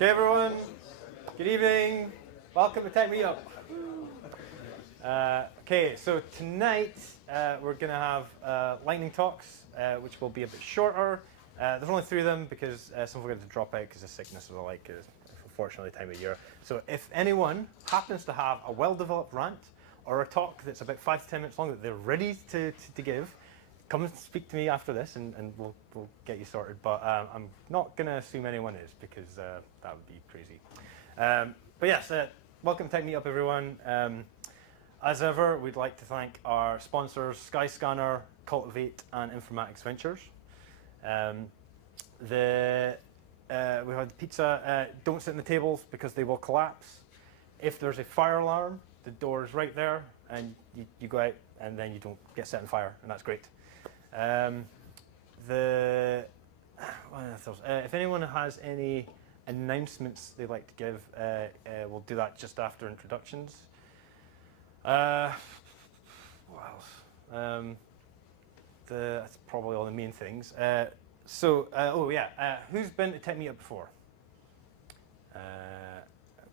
Okay, everyone. Good evening. Welcome to TechMeetUp. Okay, so tonight we're going to have lightning talks, which will be a bit shorter. There's only 3 of them because some people are going to drop out because of sickness or the like. It's unfortunately time of year. So if anyone happens to have a well-developed rant or a talk that's about 5 to 10 minutes long that they're ready to give, come and speak to me after this, and we'll get you sorted. But I'm not going to assume anyone is, because that would be crazy. But yes, welcome to TechMeetUp, everyone. As ever, we'd like to thank our sponsors, Skyscanner, Cultivate, and Informatics Ventures. We had the pizza. Don't sit on the tables because they will collapse. If there's a fire alarm, the door is right there, and you go out, and then you don't get set on fire, and that's great. If anyone has any announcements they'd like to give, we'll do that just after introductions. What else? That's probably all the main things. Who's been to TechMeetUp before?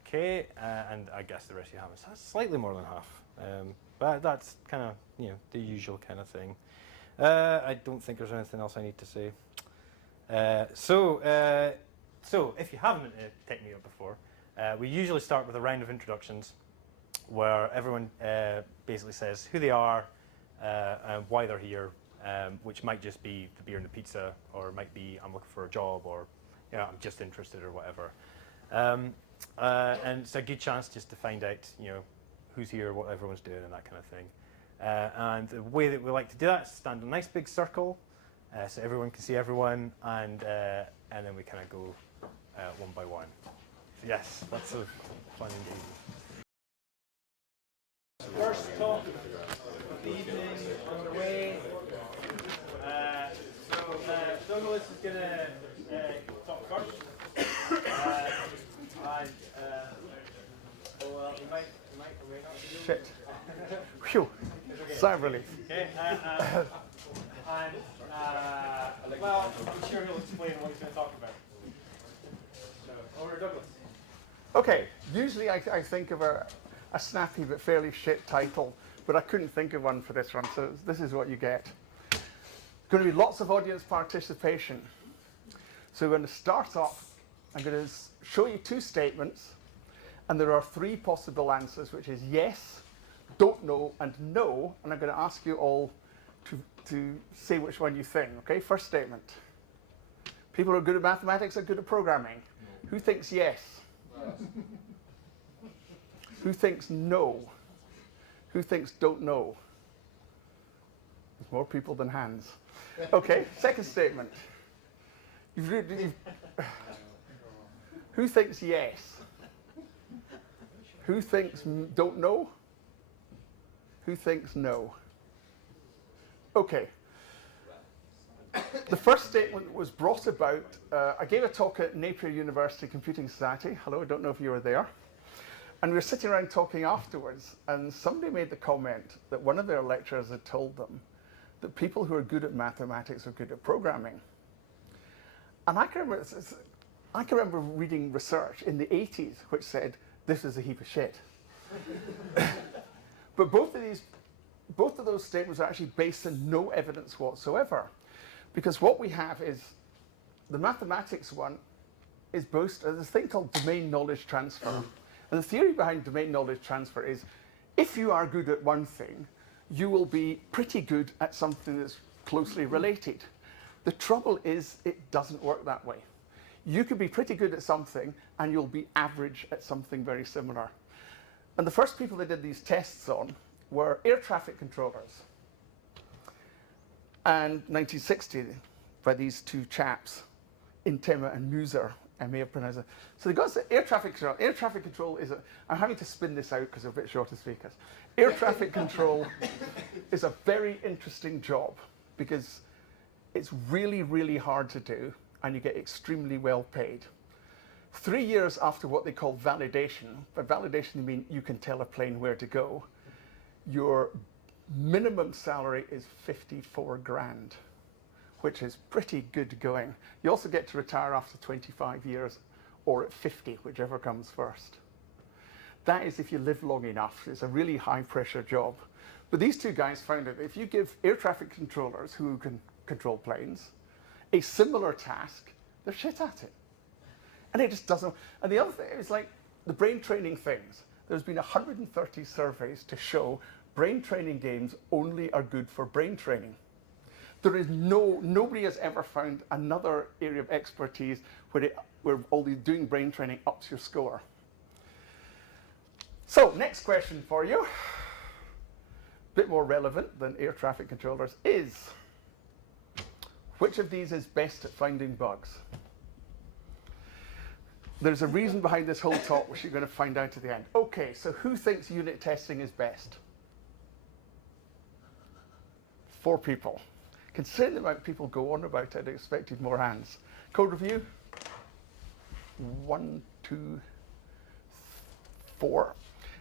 Okay, and I guess the rest of you haven't. So that's slightly more than half, but that's kind of the usual kind of thing. I don't think there's anything else I need to say. So if you haven't been to TechMeetUp before, we usually start with a round of introductions where everyone basically says who they are and why they're here, which might just be the beer and the pizza, or it might be I'm looking for a job, or I'm just interested, or whatever. And it's a good chance just to find out who's here, what everyone's doing, and that kind of thing. And the way that we like to do that is stand in a nice big circle, so everyone can see everyone, and then we kind of go one by one. So yes, lots of fun and games. First talk of the evening underway. Douglas is going to talk first. He might or may not. Shit. Phew. Sigh of relief. Okay. I'm sure he'll explain what he's going to talk about. So, over to Douglas. Okay, usually I think of a snappy but fairly shit title, but I couldn't think of one for this one, so this is what you get. Going to be lots of audience participation. So we're going to start off. I'm going to show you 2 statements, and there are 3 possible answers, which is yes, don't know, and no. And I'm going to ask you all to say which one you think. Okay, first statement. People who are good at mathematics are good at programming. No. Who thinks yes? Who thinks no? Who thinks don't know? There's more people than hands. Okay, second statement. Who thinks yes? Who thinks don't know? Who thinks no? Okay. The first statement was brought about, I gave a talk at Napier University Computing Society. Hello, I don't know if you were there. And we were sitting around talking afterwards, and somebody made the comment that one of their lecturers had told them that people who are good at mathematics are good at programming. And I can remember reading research in the 80s which said, this is a heap of shit. But both of those statements are actually based on no evidence whatsoever. Because what we have is, the mathematics one is based on this thing called domain knowledge transfer. And the theory behind domain knowledge transfer is, if you are good at one thing, you will be pretty good at something that's closely related. The trouble is, it doesn't work that way. You could be pretty good at something, and you'll be average at something very similar. And the first people they did these tests on were air traffic controllers. And 1960, by these 2 chaps, Intema and Muser, I may have pronounced it. So they got air traffic control. Air traffic control is I'm having to spin this out because they're a bit short of speakers. Air traffic control is a very interesting job because it's really, really hard to do, and you get extremely well paid. 3 years after what they call validation, by validation you mean you can tell a plane where to go, your minimum salary is 54 grand, which is pretty good going. You also get to retire after 25 years or at 50, whichever comes first. That is if you live long enough. It's a really high-pressure job. But these two guys found that if you give air traffic controllers who can control planes a similar task, they're shit at it. And it just doesn't. And the other thing is like the brain training things. There's been 130 surveys to show brain training games only are good for brain training. There is nobody has ever found another area of expertise where all these doing brain training ups your score. So next question for you, a bit more relevant than air traffic controllers, is which of these is best at finding bugs? There's a reason behind this whole talk, which you're going to find out at the end. Okay, so who thinks unit testing is best? 4 people. Considering the amount people go on about it, I expected more hands. Code review? 1, 2, 4.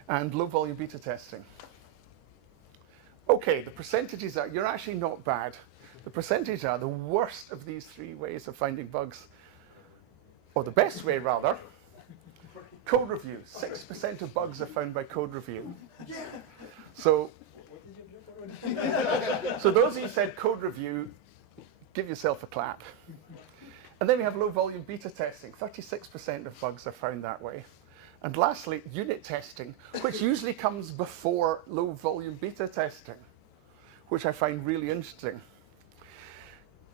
And low volume beta testing. Okay, the percentages are, you're actually not bad. The percentages are the worst of these 3 ways of finding bugs, or the best way rather. Code review, 6% of bugs are found by code review. So those of you who said code review, give yourself a clap. And then we have low volume beta testing, 36% of bugs are found that way. And lastly, unit testing, which usually comes before low volume beta testing, which I find really interesting.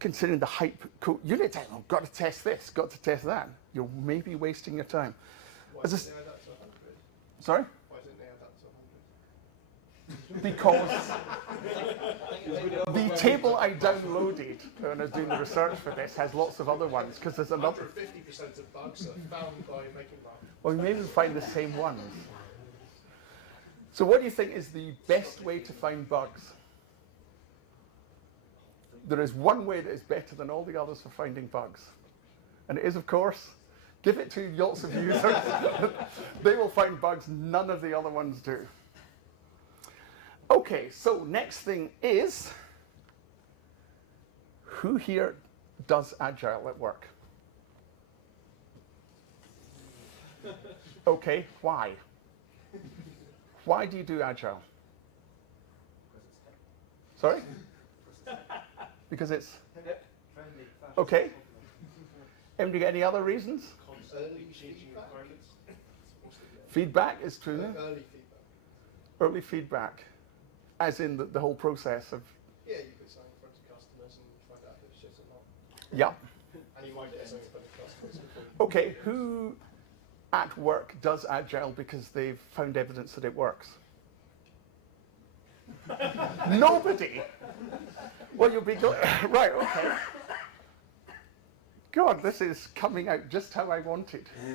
Considering the hype, unit testing, oh, got to test this, got to test that. You're maybe wasting your time. Why didn't they add that to 100? Sorry? Why didn't they add that to 100? Because the table I downloaded when I was doing the research for this has lots of other ones, because there's another. 50% of bugs are found by making that. Well, we may even find the same ones. So what do you think is the best way to find bugs? There is one way that is better than all the others for finding bugs. And it is, of course, give it to lots of users. They will find bugs none of the other ones do. Okay, so next thing is, who here does Agile at work? Okay, why? Why do you do Agile? Sorry? Because it's okay. Do you get any other reasons? Early changing requirements. Feedback is true. Early feedback. Early feedback, as in the whole process of. Yeah, you put something in front of customers and find out if it's shit or not. Yeah. And you might get something in front of customers before. Okay, who at work does Agile because they've found evidence that it works? Nobody. Well, you'll be right. Okay. God, this is coming out just how I wanted. Who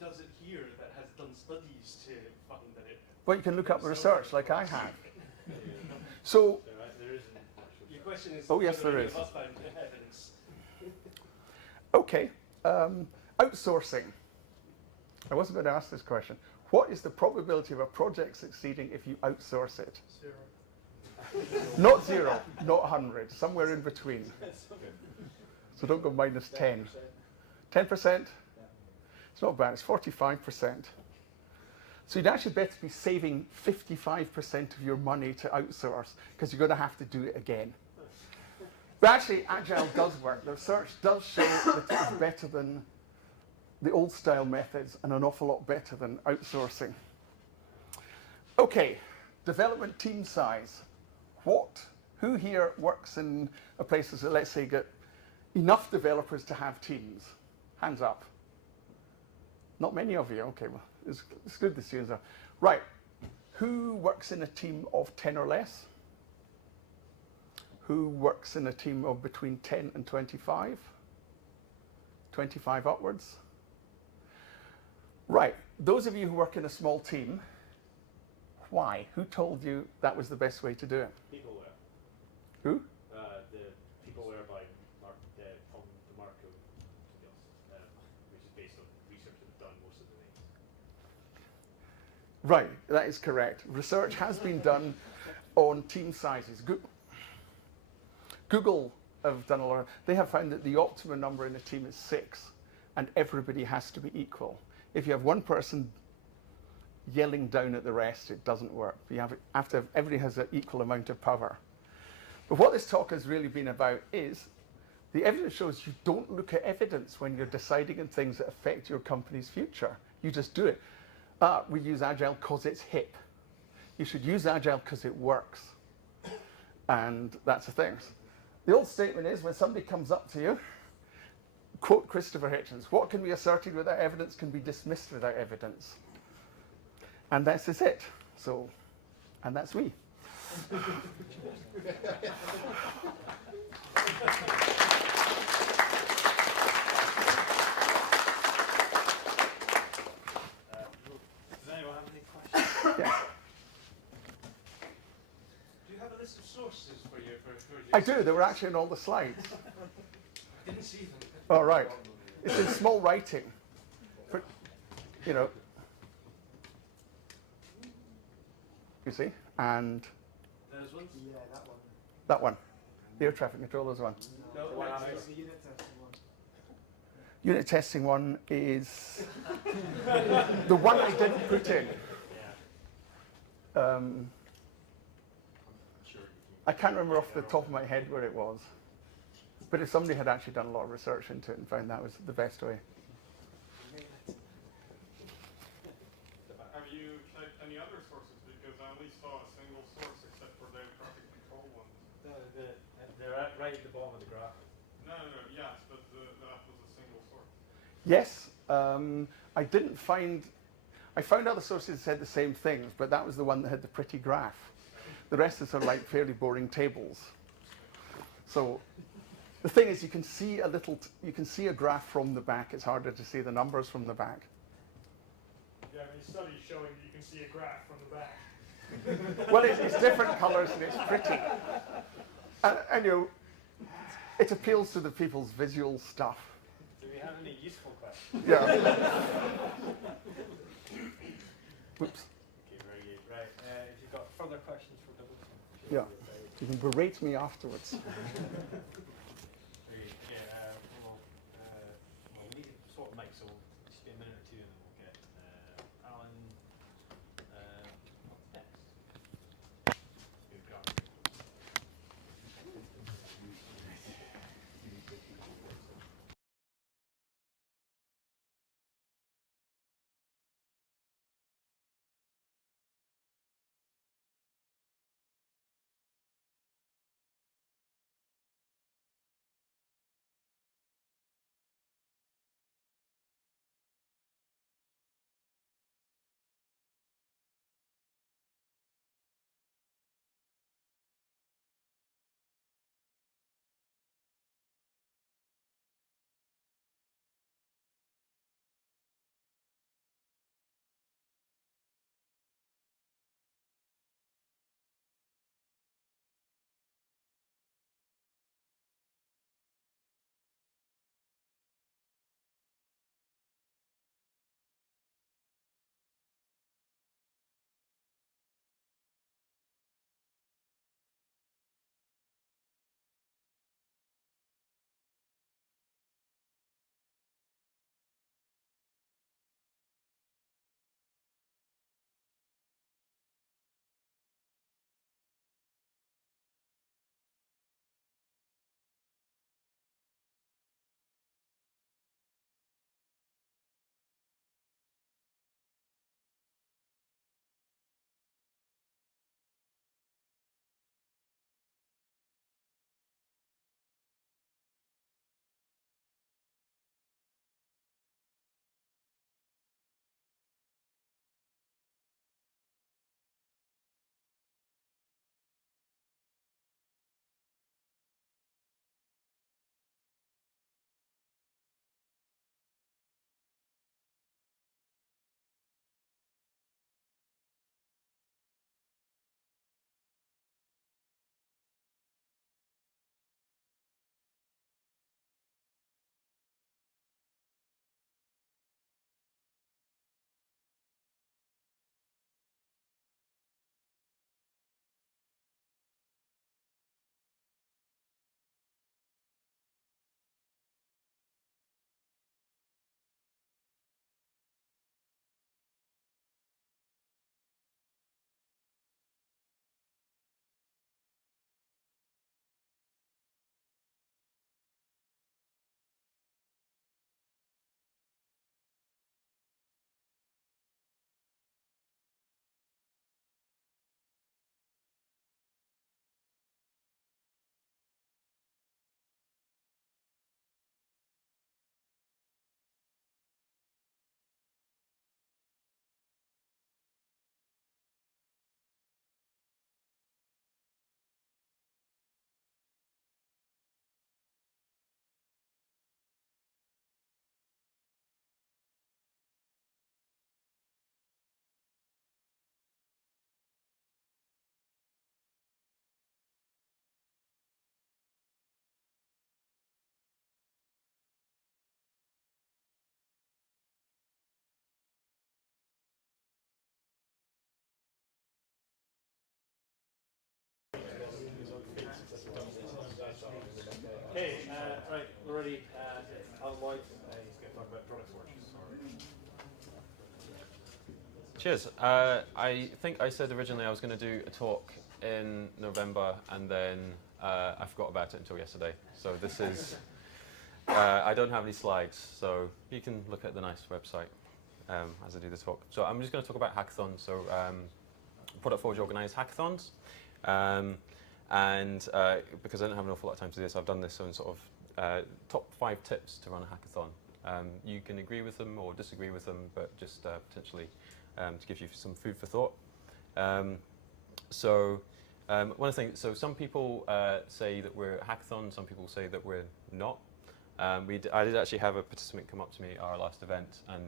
does it here that has done studies to find that it? Well, you can look up the research like I have. So. There isn't. Your question is. Oh yes, there is. Evidence. Okay. Outsourcing. I wasn't going to ask this question. What is the probability of a project succeeding if you outsource it? 0. Not 0, not 100, somewhere in between. So don't go minus 10. 10%? It's not bad, it's 45%. So you'd actually better be saving 55% of your money to outsource, because you're going to have to do it again. But actually, Agile does work. The research does show that it's better than the old style methods and an awful lot better than outsourcing. Okay, development team size. Who here works in a place that, let's say, get enough developers to have teams? Hands up. Not many of you. Okay, well, it's good to see you. Right. Who works in a team of 10 or less? Who works in a team of between 10 and 25? 25 upwards? Right. Those of you who work in a small team, why? Who told you that was the best way to do it? Peopleware. Who? The Peopleware by the Marco, which is based on research that have done most of the names. Right, that is correct. Research has been done on team sizes. Google have done a lot. They have found that the optimum number in a team is 6, and everybody has to be equal. If you have one person yelling down at the rest, it doesn't work. You have to have, everybody has an equal amount of power. But what this talk has really been about is the evidence shows you don't look at evidence when you're deciding on things that affect your company's future. You just do it. We use Agile because it's hip. You should use Agile because it works. And that's the thing. The old statement is when somebody comes up to you, quote Christopher Hitchens, what can be asserted without evidence can be dismissed without evidence. And this is it. So, and that's me. Does anyone have any questions? Yeah. Do you have a list of sources for your I do. They were actually in all the slides. Didn't see them. All right. It's in small writing. For, you know. You see? And Those ones? Yeah, that one. that one. The air traffic controllers one. No, The one one after. after. The unit testing one. Unit testing one is the one I didn't put in. Yeah. I can't remember off the top of my head where it was. But if somebody had actually done a lot of research into it and found that was the best way. Have you checked any other sources? Because I only saw a single source except for the traffic control ones. No, they're right at the bottom of the graph. No, yes, but that was a single source. Yes, I didn't find, I found other sources that said the same things, but that was the one that had the pretty graph. The rest is sort of like fairly boring tables. So the thing is, you can see you can see a graph from the back. It's harder to see the numbers from the back. Do you have any studies showing that you can see a graph from the back? Well, it's different colors and it's pretty. And you know, it appeals to the people's visual stuff. Do we have any useful questions? Yeah. Whoops. Okay, very good. Right. If you've got further questions for Douglas, Yeah. You can berate me afterwards. Very good. Okay, well, we need to sort of mic, so we'll just be a minute or two and then we'll get Allan. What's next? We've got Lloyds. He's going to talk about product forge. Cheers. I think I said originally I was going to do a talk in November, and then I forgot about it until yesterday. So this is, I don't have any slides, so you can look at the nice website as I do this talk. So I'm just going to talk about hackathons. So Product Forge organise hackathons, and because I don't have an awful lot of time to do this, I've done this on sort of top 5 tips to run a hackathon. You can agree with them or disagree with them, but just potentially to give you some food for thought. One of the things, so some people say that we're a hackathon, some people say that we're not. I did actually have a participant come up to me at our last event and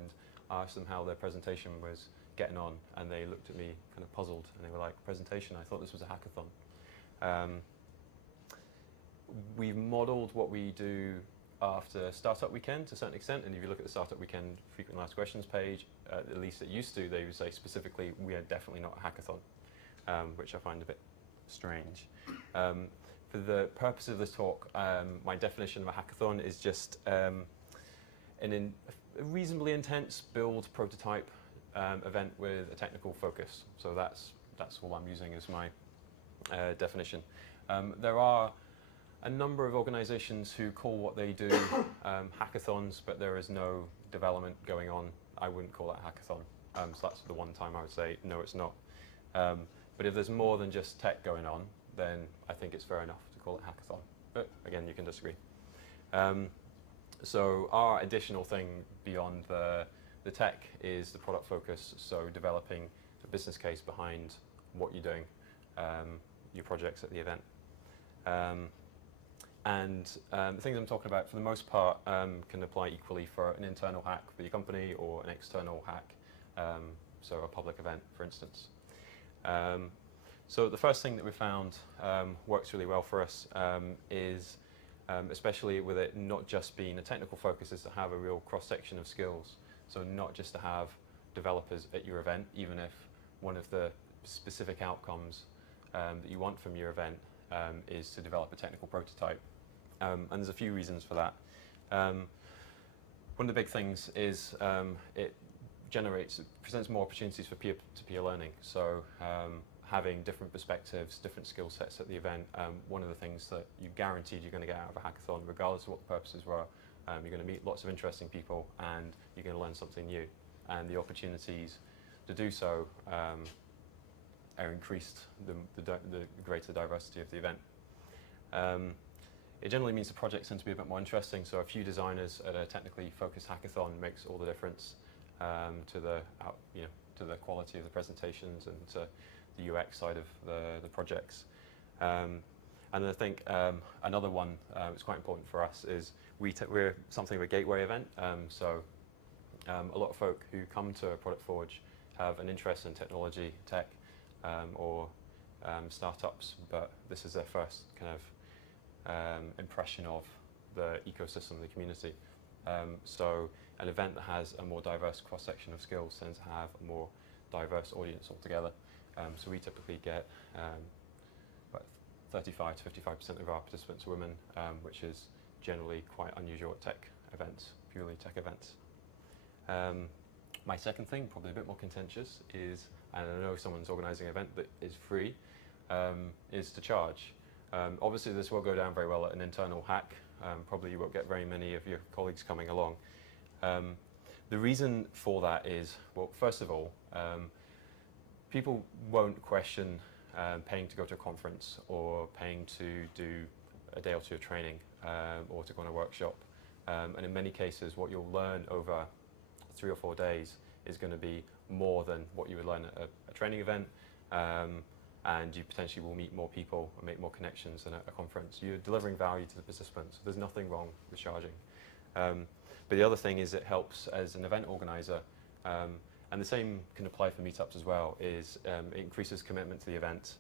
asked them how their presentation was getting on, and they looked at me kind of puzzled, and they were like, presentation, I thought this was a hackathon. We've modelled what we do after Startup Weekend to a certain extent, and if you look at the Startup Weekend frequently asked questions page, at least it used to, they would say specifically, we are definitely not a hackathon, which I find a bit strange. For the purpose of this talk, my definition of a hackathon is just a reasonably intense build prototype event with a technical focus. So that's all I'm using as my definition. There are a number of organizations who call what they do hackathons, but there is no development going on. I wouldn't call that a hackathon. So that's the one time I would say, no, it's not. But if there's more than just tech going on, then I think it's fair enough to call it hackathon. But again, you can disagree. So our additional thing beyond the tech is the product focus, so developing a business case behind what you're doing, your projects at the event. The things I'm talking about, for the most part, can apply equally for an internal hack for your company or an external hack, so a public event, for instance. So the first thing that we found works really well for us is, especially with it not just being a technical focus, is to have a real cross-section of skills. So not just to have developers at your event, even if one of the specific outcomes that you want from your event is to develop a technical prototype. And there's a few reasons for that. One of the big things is it presents more opportunities for peer-to-peer learning. So having different perspectives, different skill sets at the event, one of the things that you guaranteed you're going to get out of a hackathon, regardless of what the purposes were, you're going to meet lots of interesting people and you're going to learn something new. And the opportunities to do so are increased the greater diversity of the event. It generally means the projects tend to be a bit more interesting, so a few designers at a technically focused hackathon makes all the difference to the quality of the presentations and to the UX side of the projects. And I think another one that's quite important for us is we're something of a gateway event. So a lot of folk who come to Product Forge have an interest in technology, tech, or startups, but this is their first kind of impression of the ecosystem, the community. So an event that has a more diverse cross-section of skills tends to have a more diverse audience altogether. So we typically get about 35 to 55% of our participants are women, which is generally quite unusual at tech events, purely tech events. My second thing, probably a bit more contentious, is, and I know someone's organising an event that is free, is to charge. Obviously this will go down very well at an internal hack. Probably you won't get very many of your colleagues coming along. The reason for that is, well, first of all, people won't question paying to go to a conference or paying to do a day or two of training or to go on a workshop. And in many cases, what you'll learn over 3 or 4 days is going to be more than what you would learn at a training event. And you potentially will meet more people and make more connections than at a conference. You're delivering value to the participants. There's nothing wrong with charging. But the other thing is it helps as an event organizer, and the same can apply for meetups as well, is it increases commitment to the event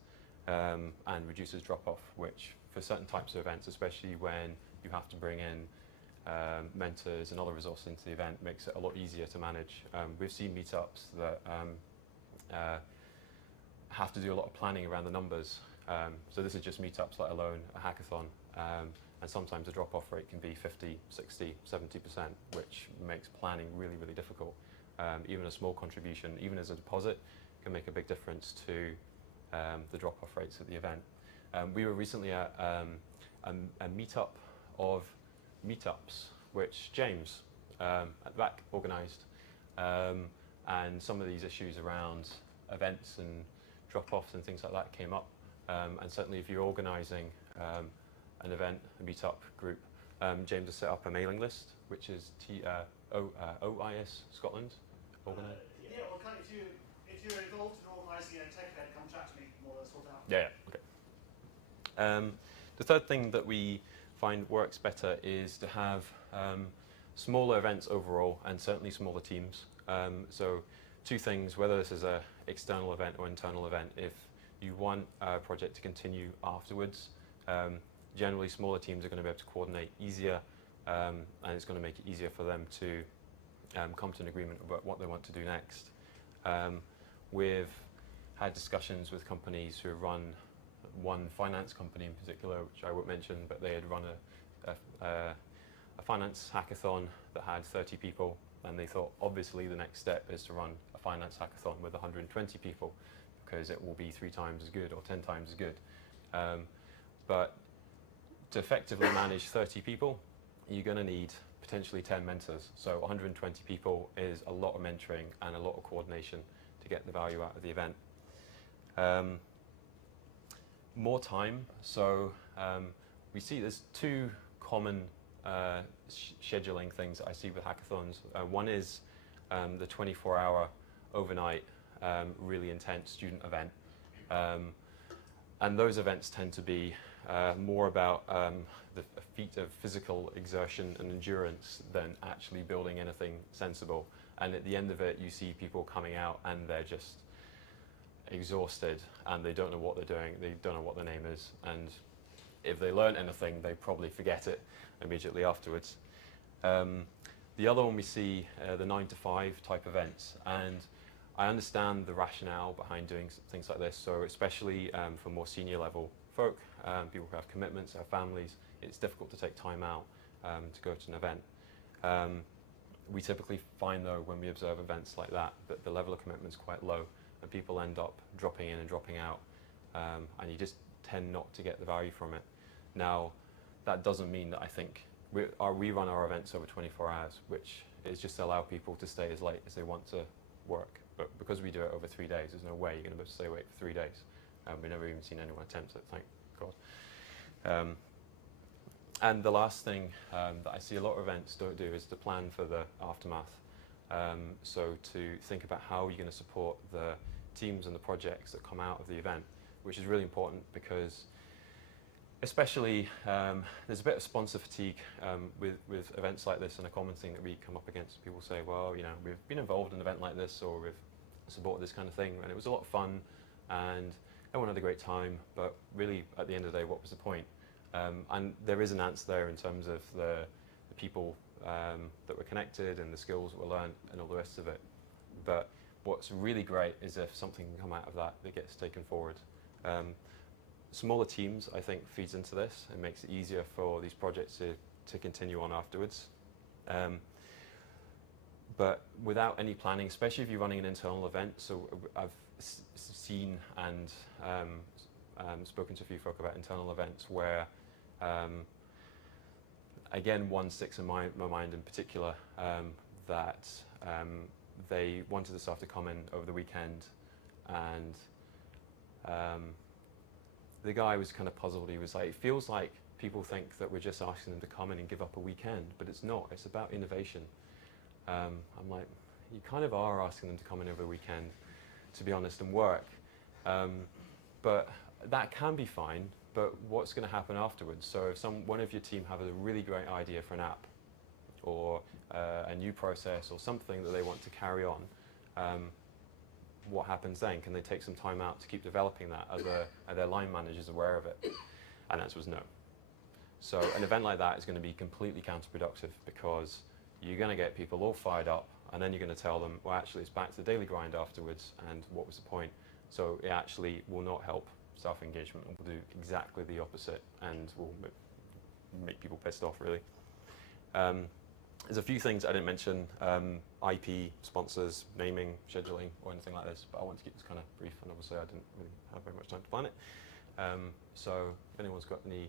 and reduces drop-off, which for certain types of events, especially when you have to bring in mentors and other resources into the event, makes it a lot easier to manage. We've seen meetups that have to do a lot of planning around the numbers. So this is just meetups, let alone a hackathon. and sometimes the drop-off rate can be 50, 60, 70%, which makes planning really, really difficult. Even a small contribution, even as a deposit, can make a big difference to the drop-off rates at the event. We were recently at a meetup of meetups, which James at the back organised, and some of these issues around events and drop-offs and things like that came up. And certainly if you're organising an event, a meetup group, James has set up a mailing list, which is OIS Scotland. Yeah, well, if you're involved in organising a tech event, come chat to me, we'll sort it out. Yeah, okay. The third thing that we find works better is to have smaller events overall, and certainly smaller teams. So two things, whether this is an external event or internal event, if you want a project to continue afterwards, generally smaller teams are going to be able to coordinate easier, and it's going to make it easier for them to come to an agreement about what they want to do next. We've had discussions with companies who run one finance company in particular, which I won't mention, but they had run a finance hackathon that had 30 people, and they thought obviously the next step is to run a finance hackathon with 120 people, because it will be 3 times as good or 10 times as good. But to effectively manage 30 people, you're going to need potentially 10 mentors. So 120 people is a lot of mentoring and a lot of coordination to get the value out of the event. More time. So we see there's 2 common scheduling things that I see with hackathons. One is the 24-hour overnight really intense student event. And those events tend to be more about the feat of physical exertion and endurance than actually building anything sensible. And at the end of it, you see people coming out and they're just exhausted and they don't know what they're doing, they don't know what their name is, and if they learn anything, they probably forget it immediately afterwards. The other one we see, the 9 to 5 type events, and I understand the rationale behind doing things like this. So especially for more senior level folk, people who have commitments, have families, it's difficult to take time out to go to an event. We typically find though, when we observe events like that the level of commitment is quite low, and people end up dropping in and dropping out, and you just tend not to get the value from it. Now, that doesn't mean that I think we run our events over 24 hours, which is just to allow people to stay as late as they want to work. But because we do it over 3 days, there's no way you're going to be able to stay awake for 3 days. We've never even seen anyone attempt it, thank God. And the last thing that I see a lot of events don't do is to plan for the aftermath. So to think about how you're going to support the teams and the projects that come out of the event, which is really important because especially there's a bit of sponsor fatigue with events like this, and a common thing that we come up against. People say, well, you know, we've been involved in an event like this, or we've supported this kind of thing, and it was a lot of fun, and everyone had a great time, but really at the end of the day, what was the point? And there is an answer there in terms of the people that were connected and the skills that were learned and all the rest of it. But what's really great is if something can come out of that that gets taken forward. Smaller teams, I think, feeds into this and makes it easier for these projects to continue on afterwards. But without any planning, especially if you're running an internal event, so I've seen and spoken to a few folk about internal events where, again, one sticks in my mind in particular, that they wanted the staff to come in over the weekend, and the guy was kind of puzzled. He was like, it feels like people think that we're just asking them to come in and give up a weekend, but it's not. It's about innovation. I'm like, you kind of are asking them to come in over the weekend, to be honest, and work. But that can be fine, but what's going to happen afterwards? So if one of your team have a really great idea for an app, or a new process, or something that they want to carry on, what happens then? Can they take some time out to keep developing that? Are their line managers aware of it? And the answer was no. So an event like that is going to be completely counterproductive, because you're going to get people all fired up, and then you're going to tell them, well, actually, it's back to the daily grind afterwards, and what was the point? So it actually will not help staff engagement, and will do exactly the opposite, and will make people pissed off, really. There's a few things I didn't mention, IP, sponsors, naming, scheduling, or anything like this, but I want to keep this kind of brief, and obviously I didn't really have very much time to plan it. So if anyone's got any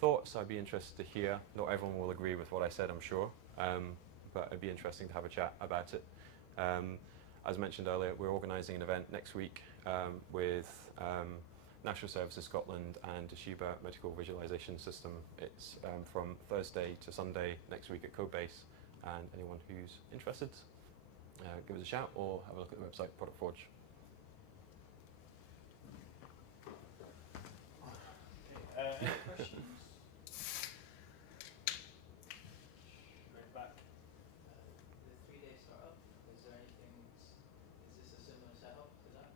thoughts, I'd be interested to hear. Not everyone will agree with what I said, I'm sure, but it'd be interesting to have a chat about it. As mentioned earlier, we're organising an event next week with National Services Scotland and Toshiba Medical Visualisation System. It's from Thursday to Sunday next week at Codebase, and anyone who's interested, give us a shout or have a look at the website, Product Forge. Any questions? Right back. The 3-day startup, is there anything, is this a similar setup to that?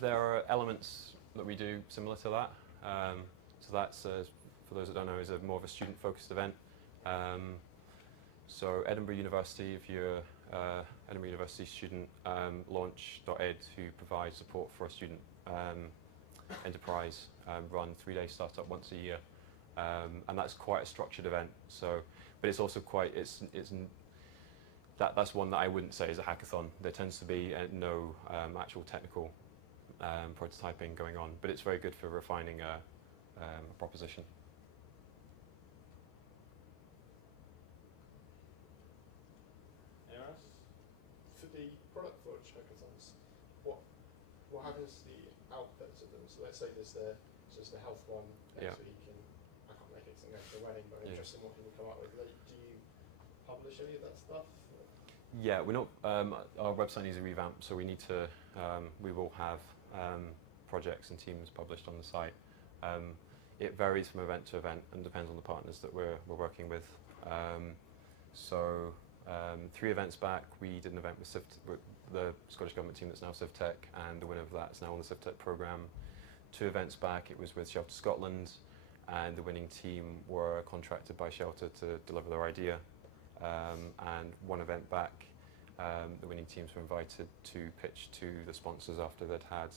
There are elements that we do similar to that. So that's, for those that don't know, is a more of a student-focused event. So Edinburgh University, if you're Edinburgh University student, launch.ed, who provides support for a student enterprise, run 3-day startup once a year, and that's quite a structured event. So, but it's also quite that's one that I wouldn't say is a hackathon. There tends to be no actual technical prototyping going on, but it's very good for refining a proposition. Anyone else? For the product forge hackathons, what happens to the outputs of them? So let's say there's the health one next week, and I can't make anything extra running, but I'm interested in what people come up with. Like, do you publish any of that stuff? Yeah, we're not. Our website needs a revamp, so we need to. We will have projects and teams published on the site. It varies from event to event and depends on the partners that we're working with. So 3 events back, we did an event with the Scottish Government team that's now CivTech, and the winner of that is now on the CivTech programme. 2 events back, it was with Shelter Scotland, and the winning team were contracted by Shelter to deliver their idea. And 1 event back, the winning teams were invited to pitch to the sponsors after they'd had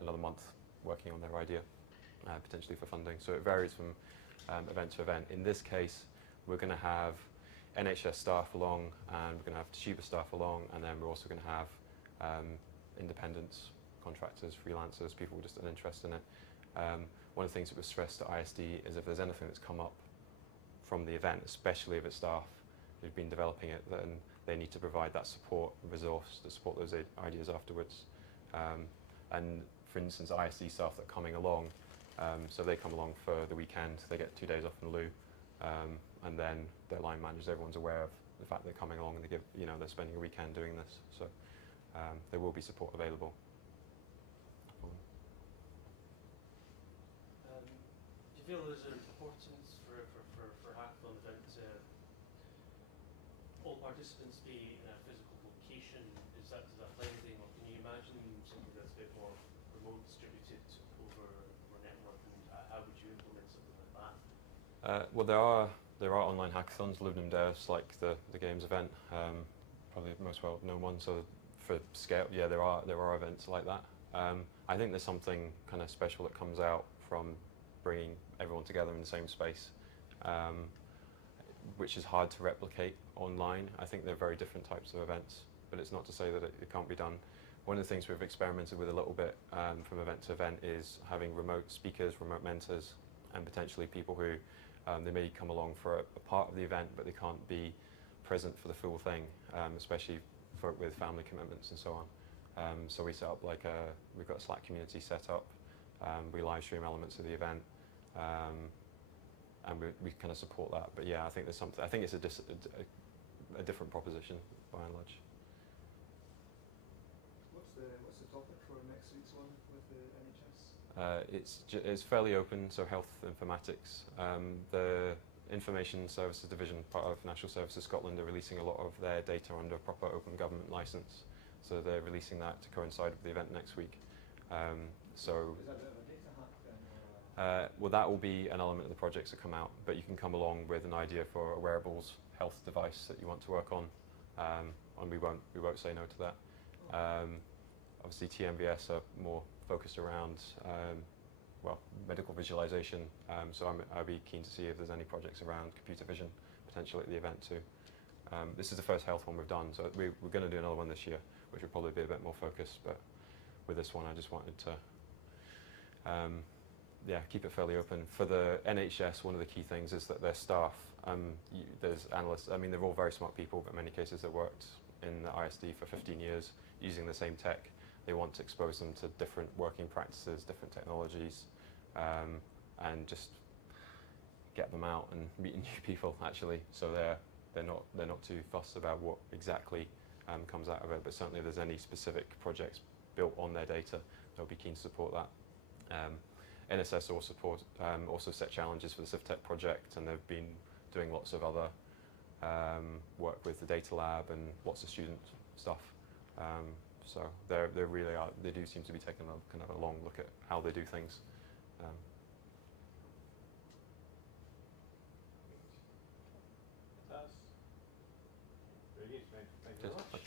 another month working on their idea, potentially for funding. So it varies from event to event. In this case, we're going to have NHS staff along, and we're going to have Toshiba staff along, and then we're also going to have independents, contractors, freelancers, people with just an interest in it. One of the things that was stressed at ISD is if there's anything that's come up from the event, especially if it's staff who've been developing it, then they need to provide that support and resource to support those ideas afterwards. And for instance, ISD staff that are coming along, so they come along for the weekend, they get 2 days off in lieu, and then their line managers, everyone's aware of the fact they're coming along and they give, they're spending a weekend doing this. So there will be support available. Do you feel there's an importance for hackathon events all participants be in a physical location? Does that play anything, or can you imagine something that's a bit more remote, distributed over network, and how would you implement something like that? Well, there are online hackathons, Lubnum Devs, like the games event, probably the most well-known one. So for scale, yeah, there are events like that. I think there's something kind of special that comes out from bringing everyone together in the same space, which is hard to replicate online. I think they're very different types of events, but it's not to say that it can't be done. One of the things we've experimented with a little bit from event to event is having remote speakers, remote mentors, and potentially people who they may come along for a part of the event, but they can't be present for the full thing, especially with family commitments and so on. So we set up we've got a Slack community set up. We live stream elements of the event, and we kind of support that. But yeah, I think there's something. I think it's a different proposition by and large. What's the topic for next week's one with the NHS? It's fairly open, so health informatics. The Information Services Division, part of National Services Scotland, are releasing a lot of their data under a proper open government licence. So they're releasing that to coincide with the event next week. So is that a bit of a data hack then? well, that will be an element of the projects that come out, but you can come along with an idea for a wearables health device that you want to work on, and we won't say no to that. Obviously, TMVS are more focused around well, medical visualization. So I'd be keen to see if there's any projects around computer vision potentially at the event too. This is the first health one we've done, so we're going to do another one this year, which will probably be a bit more focused. But with this one, I just wanted to, keep it fairly open. For the NHS, one of the key things is that their staff, there's analysts. I mean, they're all very smart people, but in many cases, they worked in the ISD for 15 years using the same tech. They want to expose them to different working practices, different technologies, and just get them out and meet new people. Actually, so they're not too fussed about what exactly comes out of it. But certainly, if there's any specific projects built on their data, they'll be keen to support that. NSS also set challenges for the CivTech project, and they've been doing lots of other work with the data lab and lots of student stuff. So they do seem to be taking a kind of a long look at how they do things. Very good. Thank you very Cheers. much.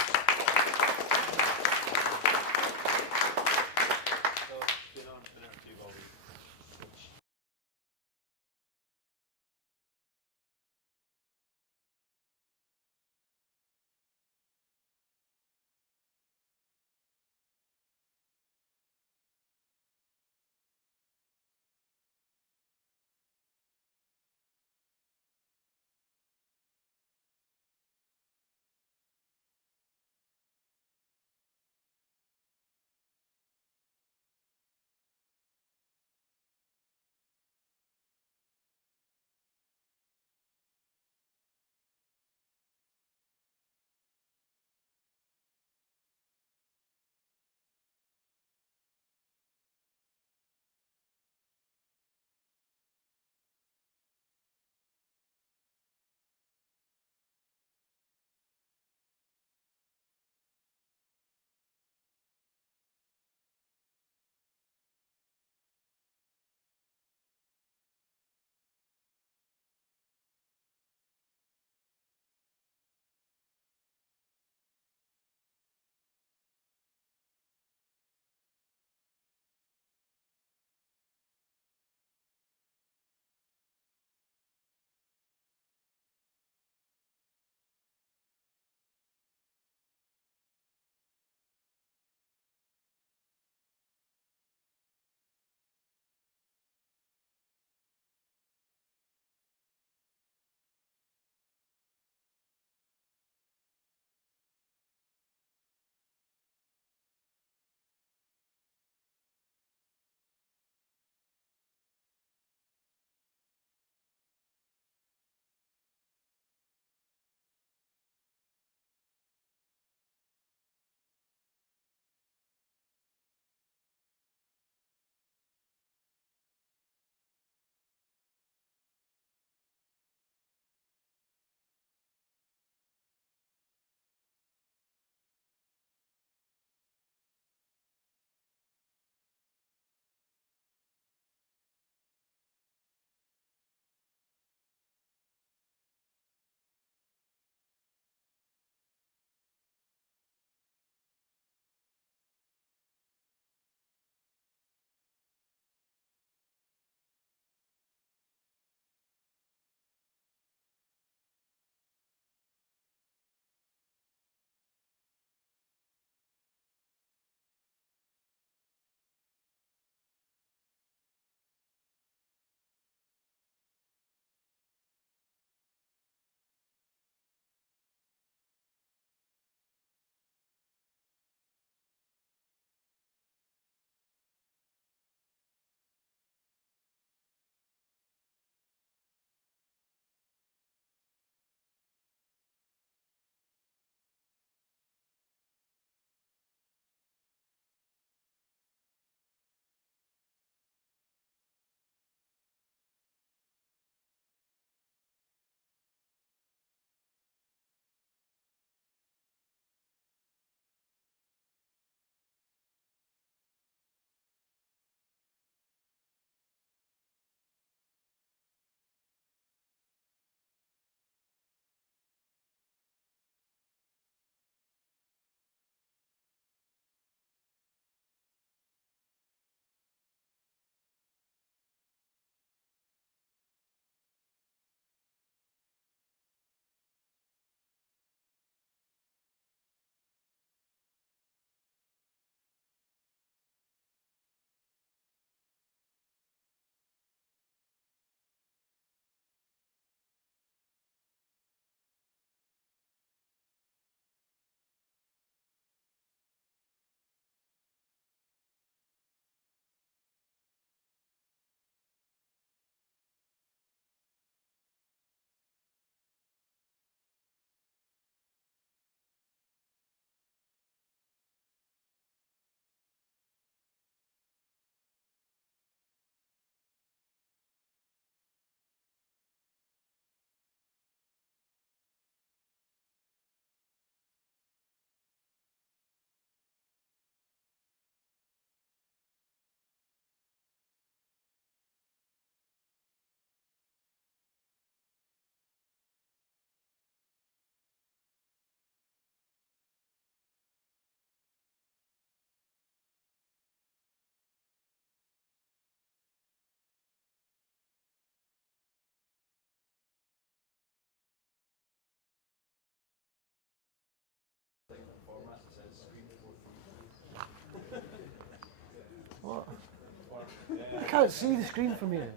can't see the screen from here.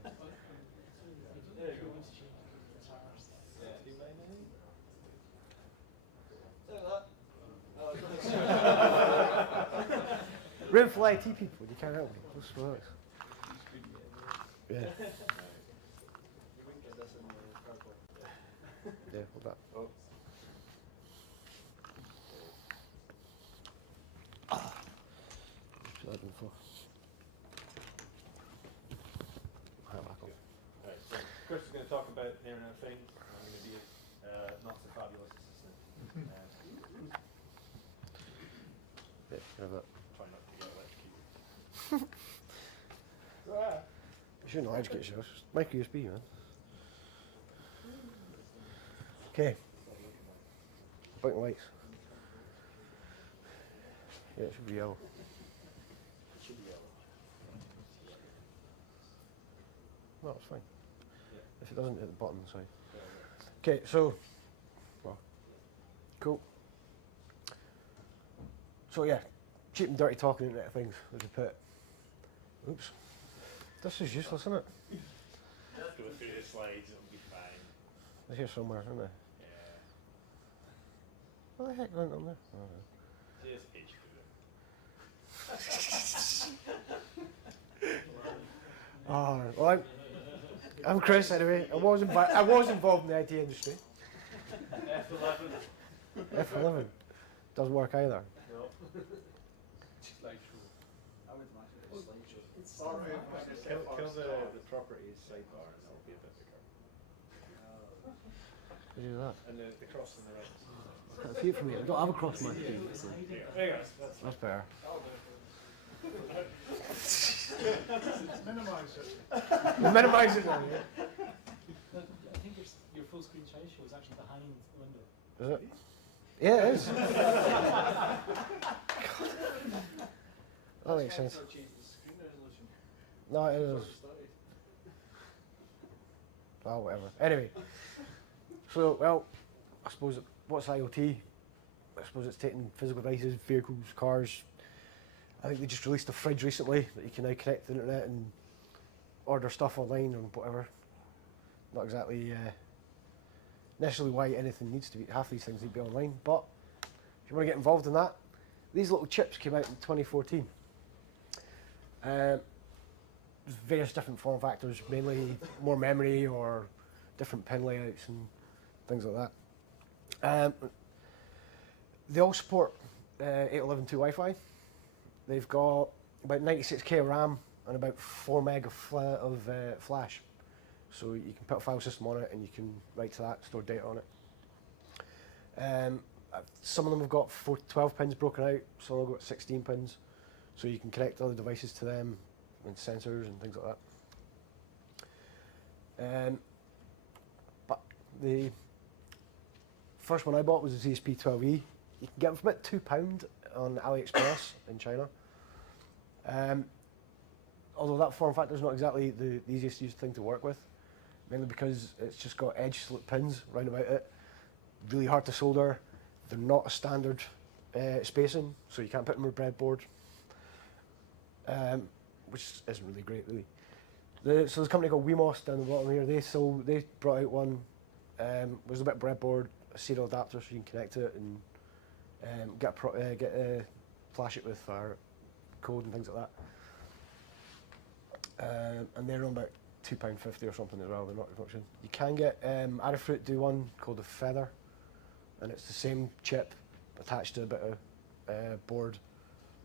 Rainfly IT people, you can't help me. What's for us? Yeah. Yeah, hold that. Oh. Put that in for. Right, so Kris is going to talk about the Internet of Things. I'm going to be not so fabulous assistant. Yeah, have that. Try not to get electrocuted. You shouldn't know how to get yours. Micro USB, man. Okay. Blinking lights. Yeah, it should be yellow. No, it's fine. If it doesn't hit the bottom, it's fine. Okay, so, well, cool. So yeah, cheap and dirty talking Internet of Things, as you put it. Oops. This is useless, isn't it? Go through the slides, it'll be fine. It's here somewhere, isn't it? Yeah. What the heck went on there? Oh, no. Just H Oh, well, I'm Kris anyway. I was involved in the IT industry. F11. F11 doesn't work either. No. Kill the properties sidebar and it'll be a bit bigger. How do you do that? And the cross on the right. Can't see it from here. I don't have a cross my screen. So. There you go. That's better. Minimise it. We'll minimise it now, yeah. I think your full screen slideshow is actually behind the window. Is it? Yeah, it is. That makes sense. No, it is. Well, whatever. Anyway, so, well, I suppose, what's IoT? I suppose it's taking physical devices, vehicles, cars. I think they just released a fridge recently that you can now connect to the internet and order stuff online or whatever. Not exactly necessarily why anything needs to be, half these things need to be online, but if you want to get involved in that, these little chips came out in 2014. There's various different form factors, mainly more memory or different pin layouts and things like that. They all support 802 Wi-Fi. They've got about 96k of RAM and about 4 meg of flash. So you can put a file system on it and you can write to that, store data on it. Some of them have got 12 pins broken out, some have got 16 pins. So you can connect other devices to them and sensors and things like that. But the first one I bought was a ZSP12E. You can get them for about £2 on AliExpress in China. Although that form factor is not exactly the easiest used thing to work with, mainly because it's just got edge slip pins round about it, really hard to solder. They're not a standard spacing, so you can't put them on a breadboard, which isn't really great, really. So there's a company called Wemos down the bottom here. They brought out one. Was a bit of breadboard, a serial adapter, so you can connect to it and flash it with our code and things like that. And they're on about £2.50 or something as well. They're not much in. You can get Adafruit do one called the Feather, and it's the same chip attached to a bit of board.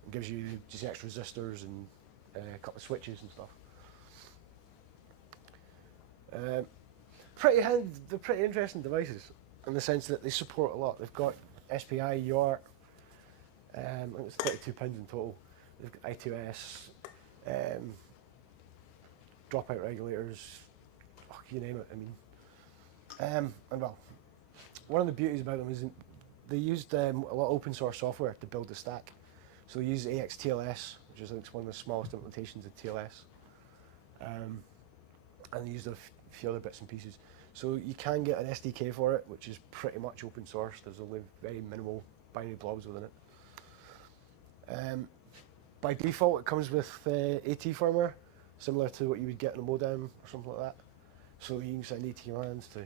It gives you just extra resistors and a couple of switches and stuff. They're pretty interesting devices in the sense that they support a lot. They've got SPI, UART, I think it's 32 pins in total. They've got I2S, dropout regulators, you name it. I mean, and well, one of the beauties about them is they used a lot of open source software to build the stack. So they use AXTLS, which is I think one of the smallest implementations of TLS, and they used a few other bits and pieces. So you can get an SDK for it, which is pretty much open source. There's only very minimal binary blobs within it. By default, it comes with AT firmware, similar to what you would get in a modem or something like that. So you can send AT commands to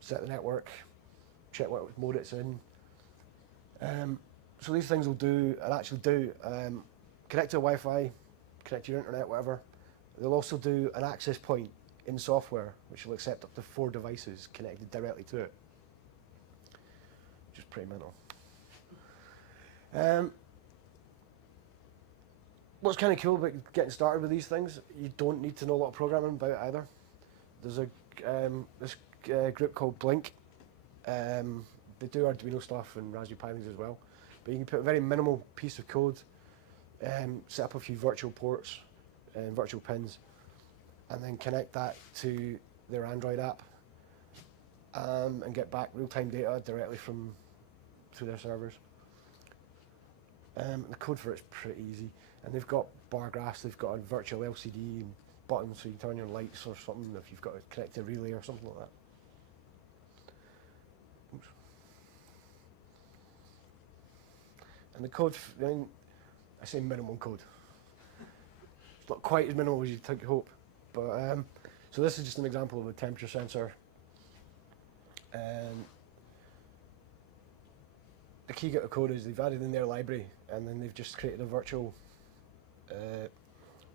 set the network, check what mode it's in. So these things will do, and actually do, connect to Wi-Fi, connect to your internet, whatever. They'll also do an access point in software, which will accept up to 4 devices connected directly to it, which is pretty mental. What's kind of cool about getting started with these things, you don't need to know a lot of programming about it either. There's a group called Blink. They do Arduino stuff and Raspberry Pi things as well. But you can put a very minimal piece of code, set up a few virtual ports and virtual pins, and then connect that to their Android app and get back real-time data directly through their servers. The code for it's pretty easy. And they've got bar graphs, they've got a virtual LCD and buttons so you can turn your lights or something if you've got to connect to a relay or something like that. Oops. And the code, I say minimum code. It's not quite as minimal as you'd hope. But so this is just an example of a temperature sensor. The key to code is they've added in their library, and then they've just created a virtual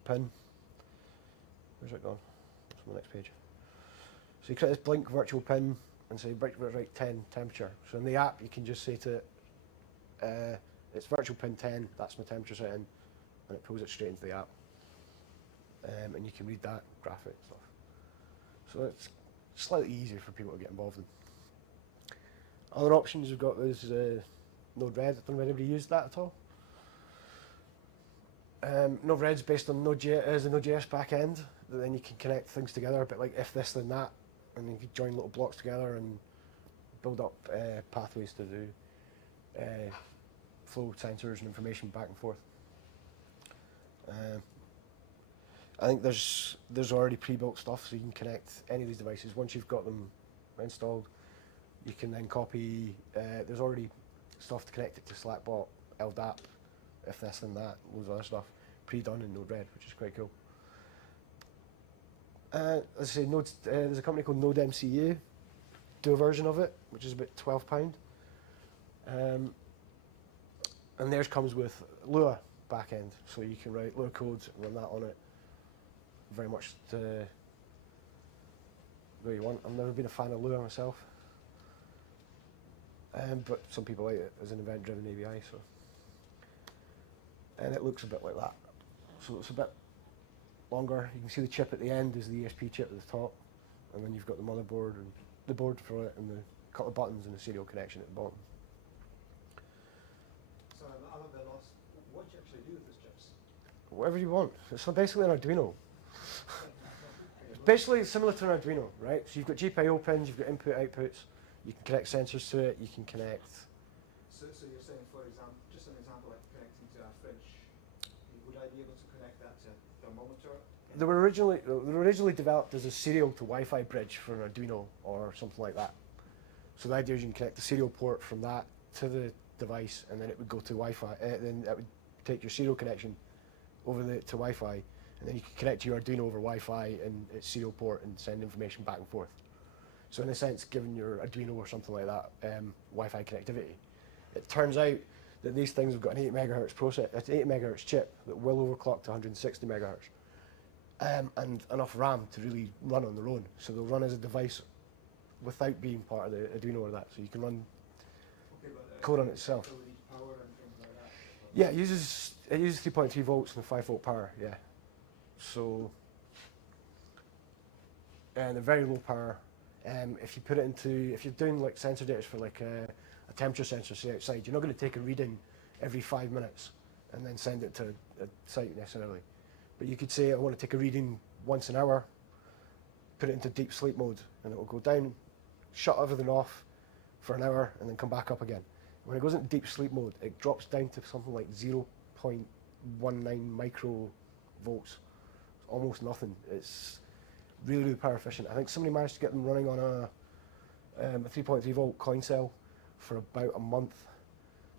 pin. Where's it gone? That's on the next page. So you create this Blink virtual pin and say write 10 temperature. So in the app you can just say to it, it's virtual pin 10, that's my temperature setting, and it pulls it straight into the app. And you can read that, graph it and stuff. So it's slightly easier for people to get involved in. Other options we've got is Node-RED. I don't know if anybody used that at all. Node-RED's based on Node.js as a Node.js backend. Then you can connect things together, a bit like if this then that, and you can join little blocks together and build up pathways to do flow sensors and information back and forth. I think there's already pre-built stuff, so you can connect any of these devices. Once you've got them installed, you can then copy. There's already stuff to connect it to Slackbot, LDAP, if this then that, loads of other stuff, pre-done in Node-RED, which is quite cool. As I say, there's a company called NodeMCU, do a version of it, which is about £12. And theirs comes with Lua backend, so you can write Lua code and run that on it. Very much the way you want. I've never been a fan of Lua myself, but some people like it as an event-driven API. So, and it looks a bit like that. So it's a bit longer. You can see the chip at the end is the ESP chip at the top, and then you've got the motherboard and the board for it, and the couple of buttons and a serial connection at the bottom. So I'm a bit lost. What do you actually do with these chips? Whatever you want. It's basically an Arduino. Basically similar to an Arduino, right? So you've got GPIO pins, you've got input, outputs, you can connect sensors to it, you can connect... So you're saying, for example, just an example like connecting to a fridge, would I be able to connect that to thermometer? They were originally developed as a serial to Wi-Fi bridge for an Arduino or something like that. So the idea is you can connect the serial port from that to the device, and then it would go to Wi-Fi, then that would take your serial connection over to Wi-Fi, and then you can connect to your Arduino over Wi-Fi and its serial port and send information back and forth. So in a sense, giving your Arduino or something like that Wi-Fi connectivity. It turns out that these things have got an 8 megahertz chip that will overclock to 160 megahertz, and enough RAM to really run on their own. So they'll run as a device without being part of the Arduino or that. So you can run code on itself. So we need power and things like that? Yeah, it uses 3.3 volts and a 5 volt power, yeah. So, and a very low power. If you put it into, if you're doing like sensor data for like a temperature sensor, say outside, you're not going to take a reading every 5 minutes and then send it to a site necessarily. But you could say, I want to take a reading once an hour, put it into deep sleep mode, and it will go down, shut everything off for an hour, and then come back up again. When it goes into deep sleep mode, it drops down to something like 0.19 microvolts. Almost nothing. It's really, really power efficient. I think somebody managed to get them running on a 3.3 volt coin cell for about a month,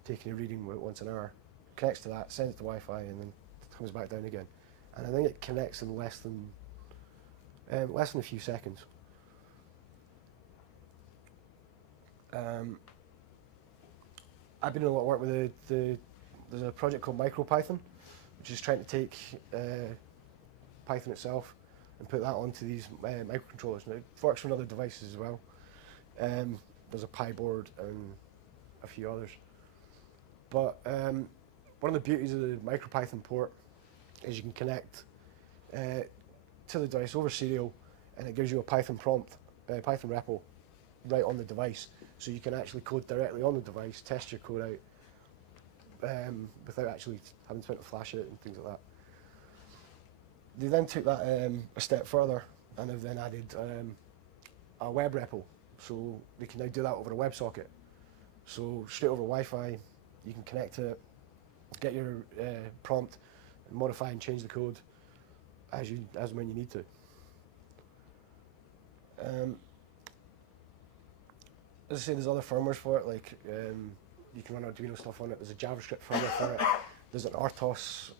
taking a reading once an hour. Connects to that, sends it to Wi-Fi, and then comes back down again. and I think it connects in less than a few seconds. I've been doing a lot of work with there's a project called MicroPython, which is trying to take Python itself and put that onto these microcontrollers. And it works on other devices as well. There's a Pi board and a few others. But one of the beauties of the MicroPython port is you can connect to the device over serial, and it gives you a Python prompt, Python REPL, right on the device. So you can actually code directly on the device, test your code out without actually having to flash it and things like that. They then took that a step further and have then added a web REPL. So they can now do that over a WebSocket. So straight over Wi-Fi, you can connect to it, get your prompt, and modify and change the code as and when you need to. As I say, there's other firmwares for it, like you can run Arduino stuff on it. There's a JavaScript firmware for it. There's an RTOS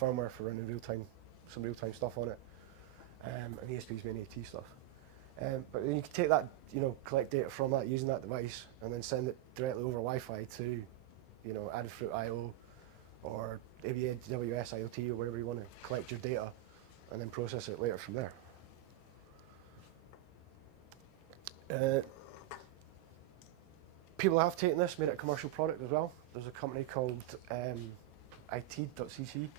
firmware for running some real-time stuff on it, and ESP's main AT stuff. But then you can take that, collect data from that using that device, and then send it directly over Wi-Fi to, Adafruit IO or AWS IoT or wherever you want to collect your data, and then process it later from there. People have taken this, made it a commercial product as well. There's a company called it.cc, and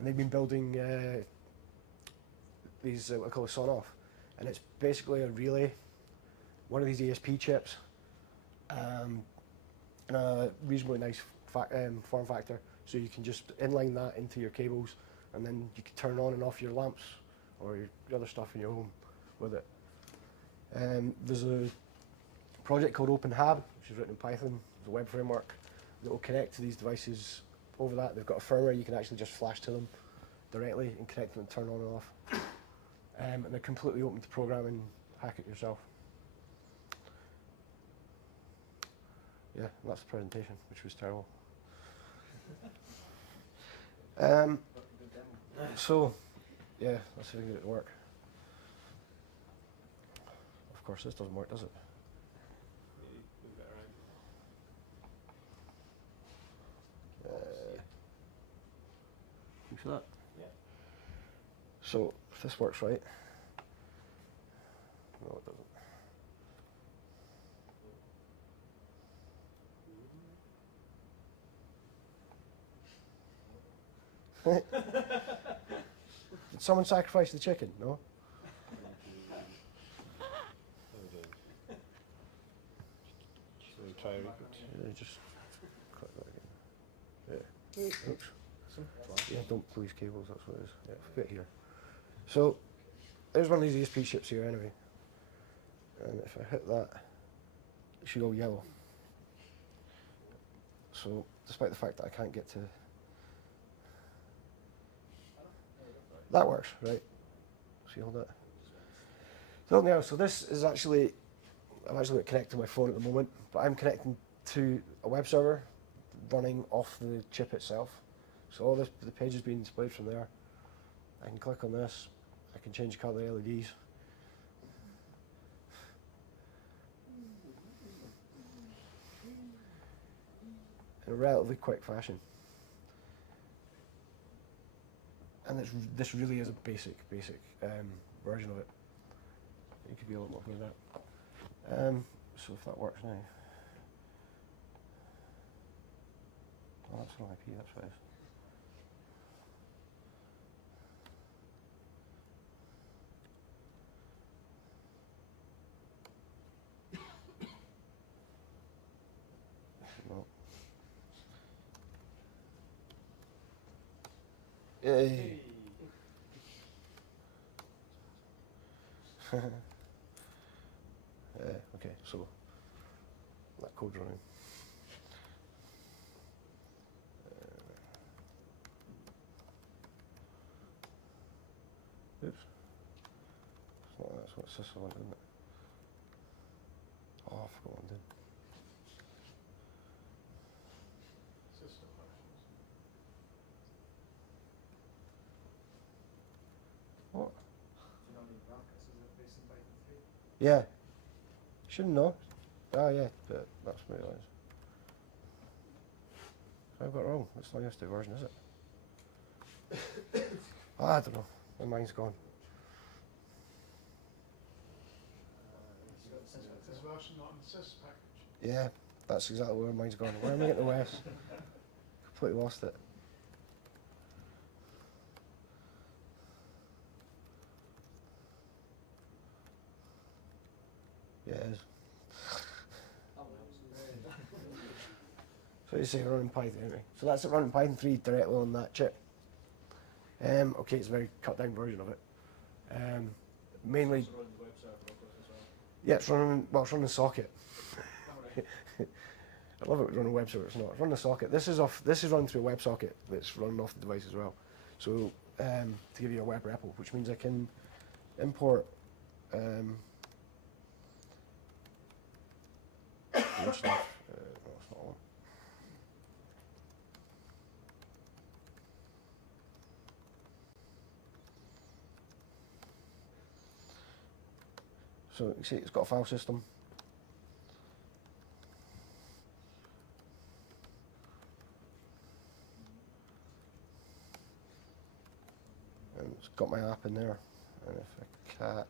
they've been building these what I call a son-off, and it's basically a relay, one of these ESP chips, and a reasonably nice form factor, so you can just inline that into your cables, and then you can turn on and off your lamps or your other stuff in your home with it. There's a project called OpenHab, which is written in Python. It's a web framework that will connect to these devices over that. They've got a firmware you can actually just flash to them directly and connect them and turn on and off. And they're completely open to program and hack it yourself. Yeah, and that's the presentation, which was terrible. So, yeah, let's see if we can get it to work. Of course, this doesn't work, does it? You see that? Yeah. So, if this works right. No, it doesn't. Did someone sacrifice the chicken? No? So we try reboot. Yeah, just click that again. Yeah. Oops. Yeah, don't lose cables, that's what it is. Yeah, fit here. So, there's one of these ESP chips here anyway. And if I hit that, it should go yellow. So, despite the fact that I can't get to... That works, right? See, hold that. So now, this is actually... I'm actually connected to my phone at the moment, but I'm connecting to a web server running off the chip itself. So all this, the page is being displayed from there. I can click on this. I can change the colour of the LEDs. In a relatively quick fashion. And this really is a basic version of it. It could be a lot more than that. So if that works now. Oh, that's an IP, that's what it is. No. Yay! Okay, so that code's running. Oops. That's what Sissa wanted, isn't it? Oh, I forgot what I did. System functions. Yeah. Shouldn't know. Ah, yeah, but that's what it is. So I've got it wrong. It's not yesterday version, is it? I don't know. My mind's gone. Is this version not in the sys package? Yeah, that's exactly where mine's gone. Where am I getting the West? Completely lost it. Yeah, it is. So you say running Python anyway. So that's it, running Python 3 directly on that chip. Okay, it's a very cut down version of it. Mainly. Also running the web server as well. Yeah, it's running. Well, it's running the socket. I love it when it's running a web server. It's not. It's running the socket. This is off. This is run through a WebSocket that's running off the device as well. So to give you a web REPL, which means I can import. Stuff. No, it's not on. So you see, it's got a file system. And it's got my app in there. And if I cat.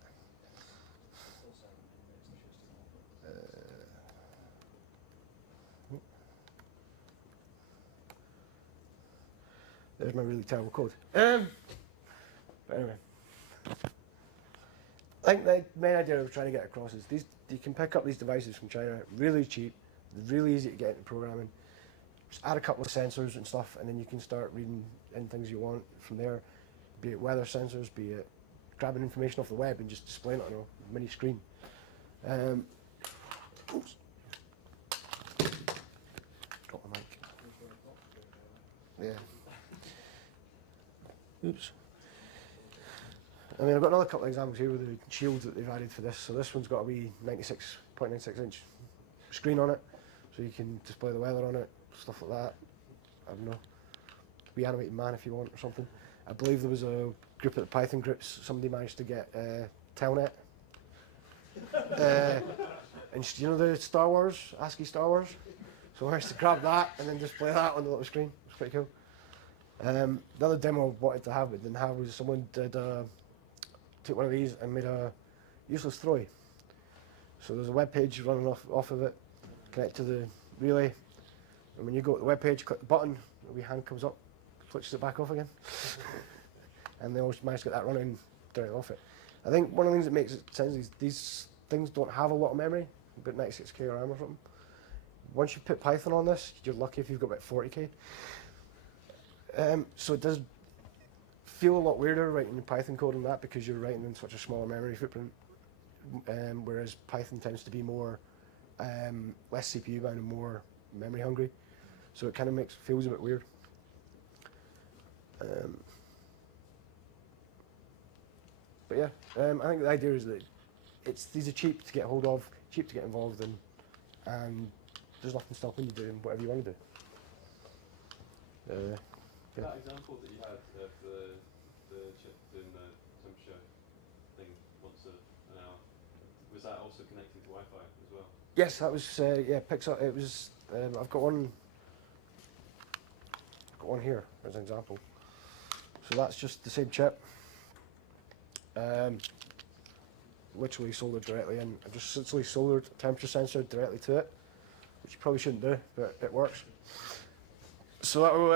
There's my really terrible code. But anyway. I think the main idea I was trying to get across is these, you can pick up these devices from China really cheap, really easy to get into programming. Just add a couple of sensors and stuff, and then you can start reading in things you want from there, be it weather sensors, be it grabbing information off the web and just displaying it on a mini screen. Oops. Drop the mic. Yeah. Oops. I mean, I've got another couple of examples here with the shields that they've added for this. So this one's got a wee 96.96 inch screen on it, so you can display the weather on it, stuff like that. I don't know, wee animated man if you want or something. I believe there was a group at the Python groups, somebody managed to get Telnet. And you know the Star Wars, ASCII Star Wars? So I managed to grab that and then display that on the little screen. It's pretty cool. The other demo I wanted to have but didn't have was someone took one of these and made a useless throwaway. So there's a web page running off of it, connect to the relay, and when you go to the web page, click the button, a wee hand comes up, switches it back off again. And they always managed to get that running directly off it. I think one of the things that makes it sense is these things don't have a lot of memory, about 96k RAM or something. Once you put Python on this, you're lucky if you've got about 40k. So it does feel a lot weirder writing in Python code on that because you're writing in such a small memory footprint, whereas Python tends to be more less CPU bound and more memory hungry. So it kind of feels a bit weird. But yeah, I think the idea is that these are cheap to get hold of, cheap to get involved in, and there's nothing stopping you doing whatever you want to do. Yeah. That example that you had of the chip doing the temperature thing once an hour, was that also connected to Wi-Fi as well? Yes, that was yeah. Picks up. It was. I've got one. Here as an example. So that's just the same chip. Literally soldered directly in. I just literally soldered a temperature sensor directly to it, which you probably shouldn't do, but it works. So that will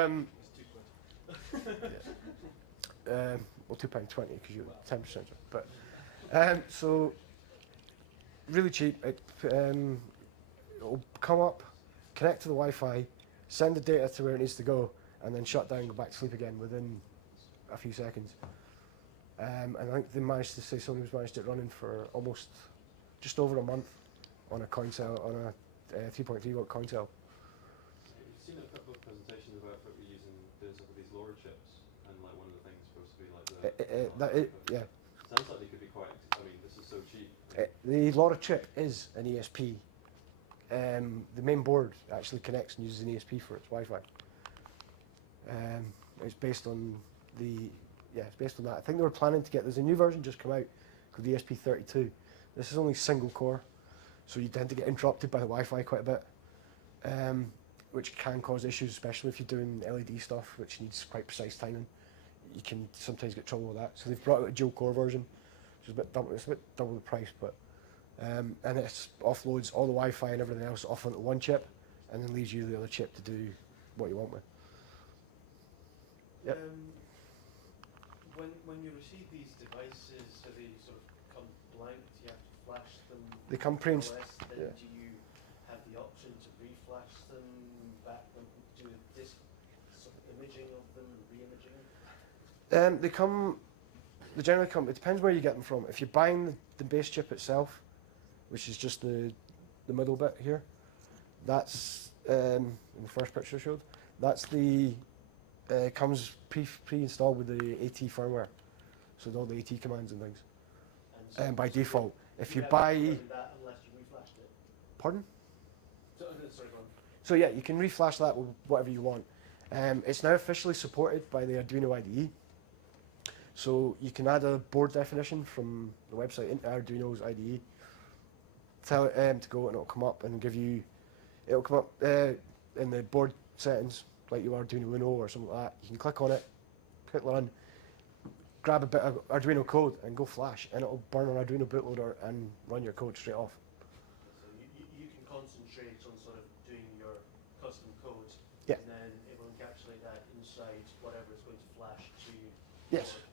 well, £2.20 because you have 10%. But so really cheap. It'll come up, connect to the Wi-Fi, send the data to where it needs to go, and then shut down and go back to sleep again within a few seconds. And I think they managed to say somebody was managed it running for almost just over a month on a coin cell, on a 3.3 watt coin cell. You've seen a couple of presentations about what we're using doing some of these LoRa chips, and like one of the things supposed to be like yeah. Sounds like they could be quite. I mean, this is so cheap. The LoRa chip is an ESP. The main board actually connects and uses an ESP for its Wi-Fi. It's based on it's based on that. I think they were planning to get. There's a new version just come out called the ESP32, This is only single core, so you tend to get interrupted by the Wi-Fi quite a bit, which can cause issues, especially if you're doing LED stuff, which needs quite precise timing. You can sometimes get trouble with that. So they've brought out a dual core version, which is it's a bit double the price, but and it offloads all the Wi-Fi and everything else off onto one chip, and then leaves you the other chip to do what you want with. Yep. When you receive these devices, do they sort of come blank? Do you have to flash them? They come pre-installed. Then Yeah. do you have the option to reflash them back, do disk sort of imaging of them, re-imaging? They generally come, it depends where you get them from. If you're buying the base chip itself, which is just the middle bit here, that's, in the first picture I showed, that's comes pre-installed with the AT firmware. So with all the AT commands and things. And so By default. If you have buy, to do that unless you reflashed it. pardon? Sorry, go on. So yeah, you can reflash that with whatever you want. It's now officially supported by the Arduino IDE. So you can add a board definition from the website into Arduino's IDE. Tell it to go and it'll come up and it'll come up in the board settings, like you Arduino Uno or something like that. You can click on it, hit run, grab a bit of Arduino code and go flash, and it'll burn an Arduino bootloader and run your code straight off. So you can concentrate on sort of doing your custom code, Yeah. and then it will encapsulate that inside whatever is going to flash to Yes. your